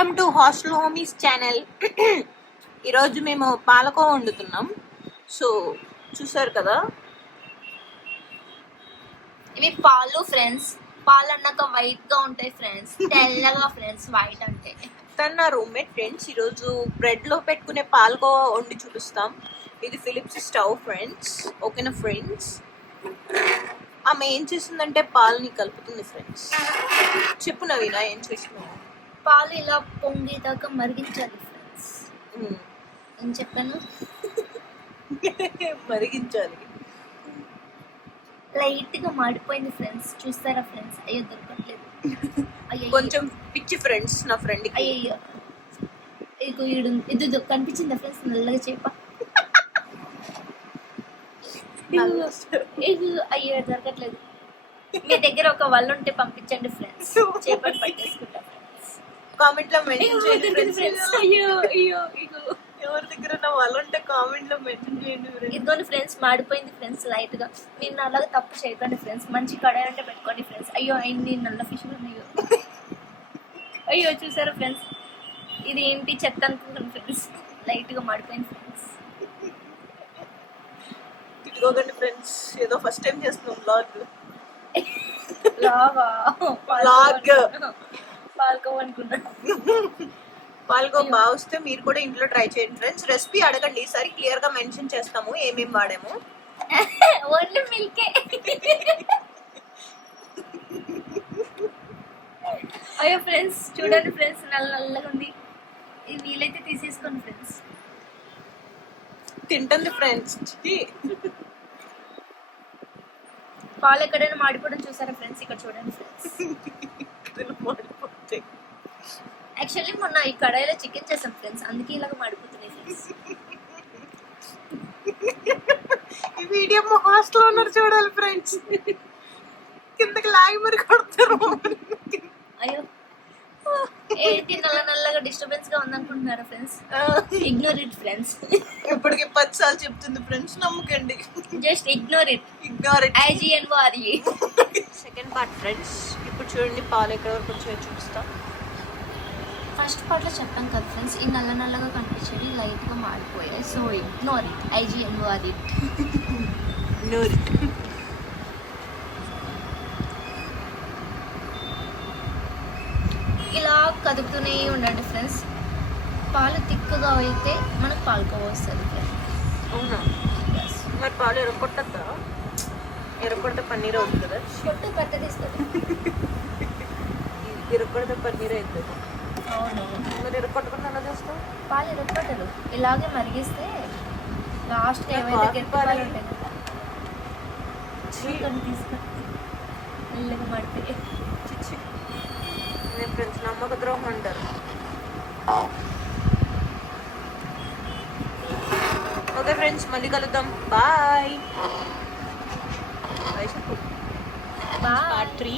Welcome to hostel homies channel. ఈరోజు మేము పాలకోవ వండుతున్నాం. So చూసారు కదా, ఇవి పాలు ఫ్రెండ్స్. పాలు అన్నాక వైట్ గా ఉంటాయి ఫ్రెండ్స్, తెల్లగా ఫ్రెండ్స్ వైట్ అంటే. తన నా రూమ్మేట్ ఫ్రెండ్స్. ఈరోజు బ్రెడ్ లో పెట్టుకునే పాలకోవ వండి చూపిస్తాం. ఇది ఫిలిప్స్ స్టవ్ ఫ్రెండ్స్. ఓకేనా ఫ్రెండ్స్? ఆమె ఏం చేసిందంటే పాలని కలుపుతుంది ఫ్రెండ్స్. చెప్పు నవీనా, ఏం చేస్తున్నావు? పాలు ఇలా పొంగేదాకా మరిగించాలి ఫ్రెండ్స్. ఏం చెప్పాను? మరిగించాలి. లైట్ గా మాడిపోయింది ఫ్రెండ్స్. చూస్తారా ఫ్రెండ్స్? అయ్యో దొరకట్లేదు. కొంచెం పిచ్చి ఫ్రెండ్స్ నా ఫ్రెండ్. అయ్యో ఇగో ఇది కనిపించిందా ఫ్రెండ్స్? నల్లగా చేప. అయ్యో దొరకట్లేదు. మీ దగ్గర ఒక వల్ల ఉంటే పంపించండి ఫ్రెండ్స్, చేపలు పట్టేసుకుంటా ఫ్రెండ్స్. కామెంట్ లో మెన్షన్ చేయండి ఫ్రెండ్స్. అయ్యో అయ్యో ఇగో ఎవరి దగ్గర నా వాళ్ళు ఉంటే కామెంట్ లో మెన్షన్ చేయండి ఫ్రెండ్స్. ఇదిగోండి ఫ్రెండ్స్, మాడిపోయింది ఫ్రెండ్స్ లైట్ గా. మీరు అలాగా తప్పు చేయకండి ఫ్రెండ్స్. మంచి కడాయి అంటే పెట్టుకోండి ఫ్రెండ్స్. అయ్యో అయింది, నల్ల ఫిష్ ఉన్నాయో. అయ్యో చూసారా ఫ్రెండ్స్, ఇది ఏంటి చెత్త అనుకుంటాను ఫ్రెండ్స్. లైట్ గా మాడిపోయింది ఫ్రెండ్స్. తిట్టుకోకండి ఫ్రెండ్స్, ఏదో ఫస్ట్ టైం చేస్తున్నాం వ్లాగ్. పాల్కోవ అనుకున్నా. పాల్గో బాగా వస్తే మీరు కూడా ఇంట్లో ట్రై చేయండి ఫ్రెండ్స్. రెసిపీ అడగండి, ఈసారి క్లియర్ గా మెన్షన్ చేస్తాము ఏమేమి వాడాము. ఓన్లీ మిల్కే. అయ్యో ఫ్రెండ్స్ చూడండి ఫ్రెండ్స్, నల్లగా ఉంది. ఇది వీలైతే తీసేసుకోండి ఫ్రెండ్స్. తింటుంది ఫ్రెండ్స్. పాలు ఎక్కడైనా మాడిపోవడం చూసారా ఫ్రెండ్స్? ఇక్కడ చూడండి ఫ్రెండ్స్. యాక్చువల్లీ మొన్న ఈ కడాయిలో చికెన్ చేసాం ఫ్రెండ్స్, అందుకే ఇలాగ మాడిపోతున్నాయి ఫ్రెండ్స్. ఈ వీడియో మా హాస్టల్ ఓనర్ చూడాలి ఫ్రెండ్స్. కిందకి లాగి మరి కొడతారు. అయ్యో ఏంటి నల్లగా డిస్టర్బెన్స్ గా ఉందనుకుంటున్నారా ఫ్రెండ్స్? Ignore it friends. ఇప్పటికి 10 సార్లు చెప్తుంది ఫ్రెండ్స్, నమ్మకండి. Just ignore it. IGNORE. Second part friends. ఇప్పుడు చూడండి పాలు ఎక్కడ వరకు వచ్చాయో చూపిస్తా. ఫస్ట్ పార్ట్లో చెప్పాం కదా ఫ్రెండ్స్, ఈ నల్లగా కనిపించేవి లైట్ గా మాడిపోయాయి. So ignore it. IGNORE. ఇలా కదుపుతూనే ఉండండి ఫ్రెండ్స్. పాలు తిక్కుగా అయితే మనకు పాలకోవ వస్తుంది ఫ్రెండ్స్. అవునా? మరి పాలు ఎరగొట్టద్దా? ఎరగొడితే పన్నీర్ అవుతుంది కదా. కొట్టు కట్ట తీసుకొని ఎరగొడితే పన్నీర్ అవుతుంది. అవును, మరి ఎరగొట్టకుండా ఎలా చేస్తావు? పాలు ఎరగొట్టరు, ఇలాగే మరిగిస్తే లాస్ట్ ఏమైతే గెట్టిపాలు ఉంటాయి కదా, తీసుకొని మెల్లగా మడిపోయి. ఫ్రెండ్స్ నమ్మక ద్రోహం అంటారు. ఓకే ఫ్రెండ్స్, మళ్ళీ కలుద్దాం. బాయ్. పార్ట్ 3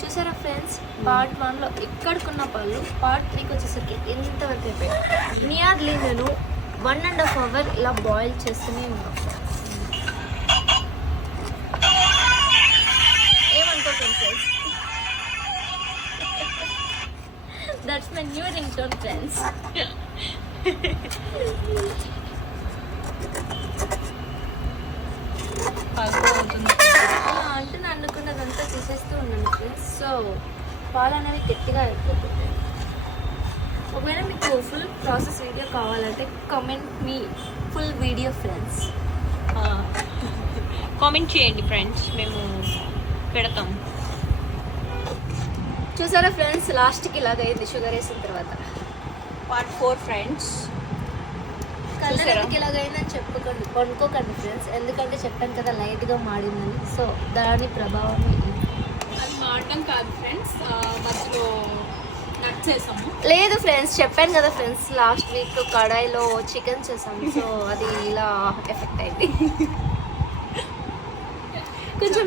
చూసారా ఫ్రెండ్స్? పార్ట్ 1లో ఎక్కడికున్న పాలు పార్ట్ 3కి వచ్చేసరికి ఎంతవరకు అయిపోయాయి. నియర్లీ నేను 1.5 hour ఇలా బాయిల్ చేస్తూనే ఉన్నాను. ఏమనుకోకండి friends, that's my new ring tone friends. అంటే అనుకున్నదంతా చేసేస్తూ ఉన్నాను ఫ్రెండ్స్. సో పాలు అనేవి గట్టిగా అయిపోతుంది. ఒకవేళ మీకు ఫుల్ ప్రాసెస్ వీడియో కావాలంటే కామెంట్ మీ ఫుల్ వీడియో ఫ్రెండ్స్. కామెంట్ చేయండి ఫ్రెండ్స్, మేము పెడతాం. చూసారా ఫ్రెండ్స్, లాస్ట్కి ఇలాగైంది షుగర్ వేసిన తర్వాత. Part 4 friends. కలర్కి ఇలాగైందని చెప్పుకోండి, కొనుక్కోకండి ఫ్రెండ్స్. ఎందుకంటే చెప్పాను కదా లైట్గా మాడిందని. సో దాని ప్రభావం అది మాడడం కాదు ఫ్రెండ్స్, మధ్యలో నట్స్ వేసాము. లేదు ఫ్రెండ్స్, చెప్పాను కదా ఫ్రెండ్స్, లాస్ట్ వీక్ కడాయిలో చికెన్ చేసాము. సో అది ఇలా ఎఫెక్ట్ అయింది. కొంచెం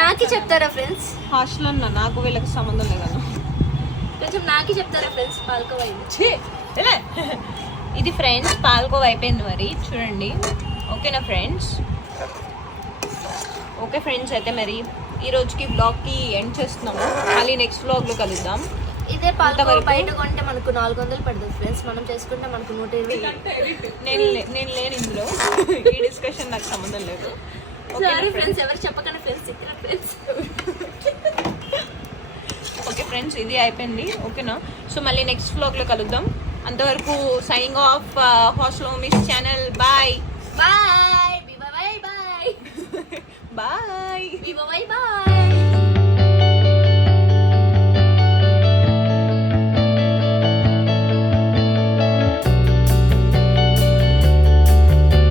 నాకి చెప్తారా ఫ్రెండ్స్? హాస్టల్ అన్న నాకు వీళ్ళకి సంబంధం లేదన్న. కొంచెం నాకి చెప్తారా ఫ్రెండ్స్? పాలకోవ అయింది. ఇది ఫ్రెండ్స్ పాలకోవ అయిపోయింది మరి చూడండి. ఓకేనా ఫ్రెండ్స్? ఓకే ఫ్రెండ్స్, అయితే మరి ఈ రోజుకి బ్లాగ్కి ఎండ్ చేస్తున్నాము. మళ్ళీ నెక్స్ట్ బ్లాగ్లో కలుద్దాం. ఇదే పాలకోవా ఇంతవరకు- బయట కొంటే మనకు 400 పడుతుంది ఫ్రెండ్స్, మనం చేసుకుంటే మనకు 120. నేను లేను ఇందులో. ఈ డిస్కషన్ నాకు సంబంధం లేదు. సారీ ఫ్రెండ్స్, ఎవరు చెప్పకండి ఫ్రెండ్స్, చెప్పిన ఫ్రెండ్స్. ఓకే ఫ్రెండ్స్, ఇది అయిపోయింది. ఓకేనా? సో మళ్ళీ నెక్స్ట్ వ్లాగ్లో కలుద్దాం. అంతవరకు signing off hostel miss channel. Bye bye. Bye bye. Bye. Bye bye.